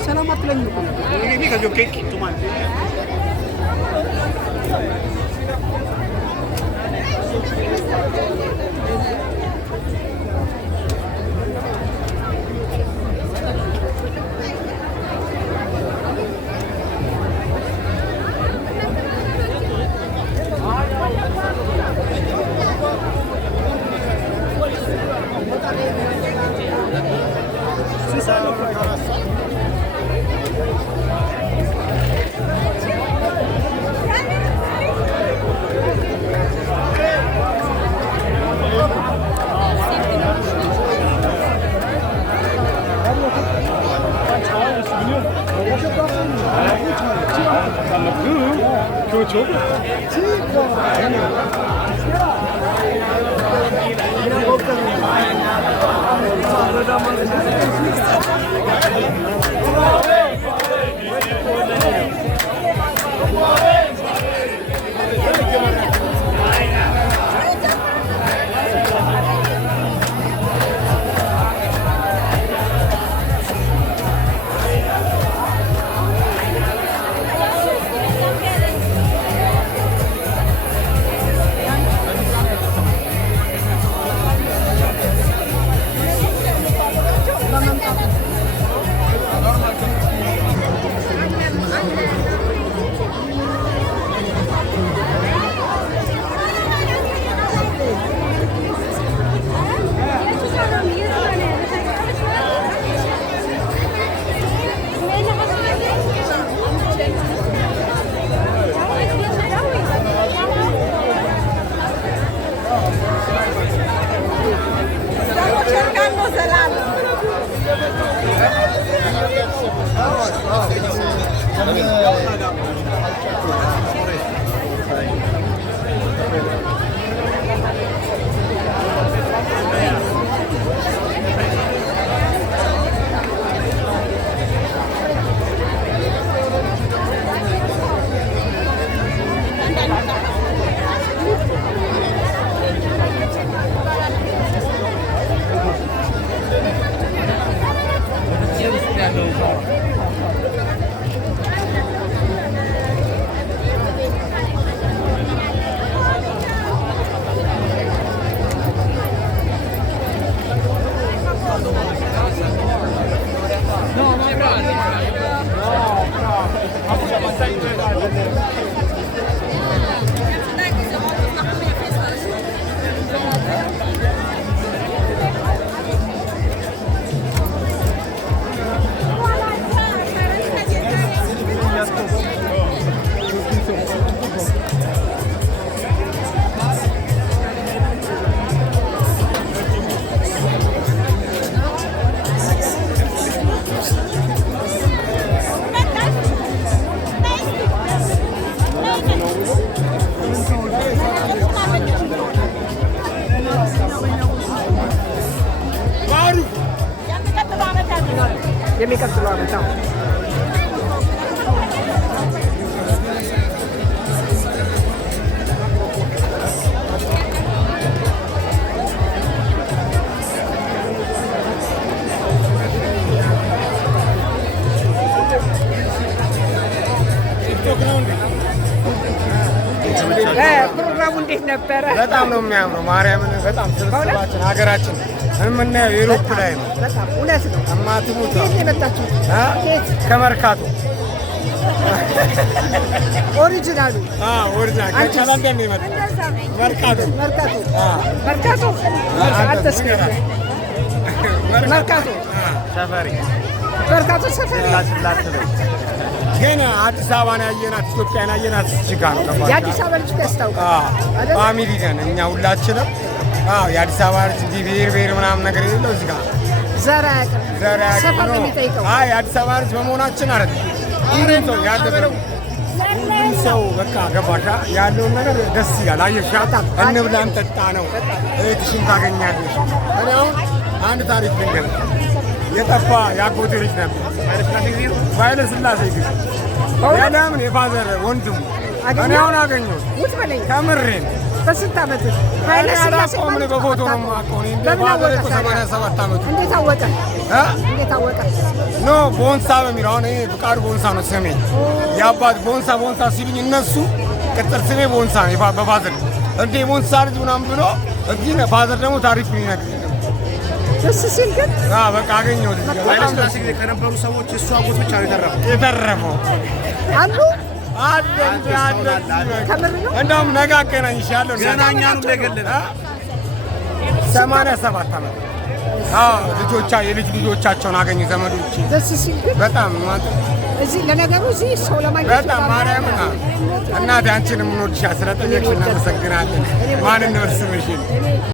Selamat lang yun. Ini kan yung cake tuman. የሚቀጥለው ዓመት ነው። ፕሮግራሙ እንዴት ነበረ? በጣም ነው የሚያምረው። ማርያምን በጣም ስብስባችን ሀገራችን የምናየው ዩሮፕ ላይ ነው። በጣም እውነት ነው። እማትሙት ከየት ነው የመጣችሁት? ከመርካቶ ኦሪጂናሉ ኦሪጂናል ከቻላንዳ ነው የመጣው። መርካቶ መርካቶ አልተስከረ መርካቶ ሰፈሪ መርካቶ ሰፈሪ ግን አዲስ አበባን ያየናት ኢትዮጵያን ያየናት እዚህ ጋር ነው። የአዲስ አበባ ልጅ ያስታውቃል። ፋሚሊ ነን እኛ ሁላችንም አዎ የአዲስ አበባ ልጅ እንዲህ ብሔር ምናምን ነገር የሌለው እዚህ ጋር ዘር አያውቅም። ሰፈር ነው የሚጠይቀው። አይ የአዲስ አበባ ልጅ በመሆናችን አይደል ሁሉም ሰው ያለው ሁሉም ሰው በቃ ገባሻ ያለውን ነገር ደስ ይላል። አየሻ እንብላ እንጠጣ ነው። እህትሽን ታገኛለሽ። እኔ አሁን አንድ ታሪክ ልንገርሽ። የጠፋ የአጎቴ ልጅ ነበር ኃይለ ሥላሴ ጊዜ ያለምን የፋዘር ወንድሙ እኔ አሁን አገኘሁት። ከምሬን በስንት ዓመት ኃይለ ሥላሴ ቆምን በፎቶ ነው የማውቀው። እንደ ፋዘር እኮ 87 ዓመቱ። እንዴት አወቀ? እንዴት አወቀ? ኖ ቦንሳ በሚለው አሁን እኔ ፍቃዱ ቦንሳ ነው ስሜ። የአባት ቦንሳ ሲሉኝ እነሱ ቅጽል ስሜ ቦንሳ ነው በፋዘር እንዴ ቦንሳ ልጅ ምናምን ብሎ እዚህ ፋዘር ደግሞ ታሪኩን ይነግረኝ። ደስ ሲል ግን በቃ አገኘሁት። ኃይለ ሥላሴ ጊዜ ከነበሩ ሰዎች እሱ አጎት ብቻ ነው የተረፈው አሉ እንደውም ነገ አገናኝሻለሁ። ገናኛ ነው ለገለለ 87 ዓመት የልጅ ልጆቻቸውን አገኘ ዘመዶች። ደስ ሲል ግን በጣም እዚህ ለነገሩ እዚህ ሰው ለማግኘት በጣም ማርያም እናቴ አንቺንም እንወድሻለን። ስለጠየቅሽ እናመሰግናለን። ማን ነው ስምሽን?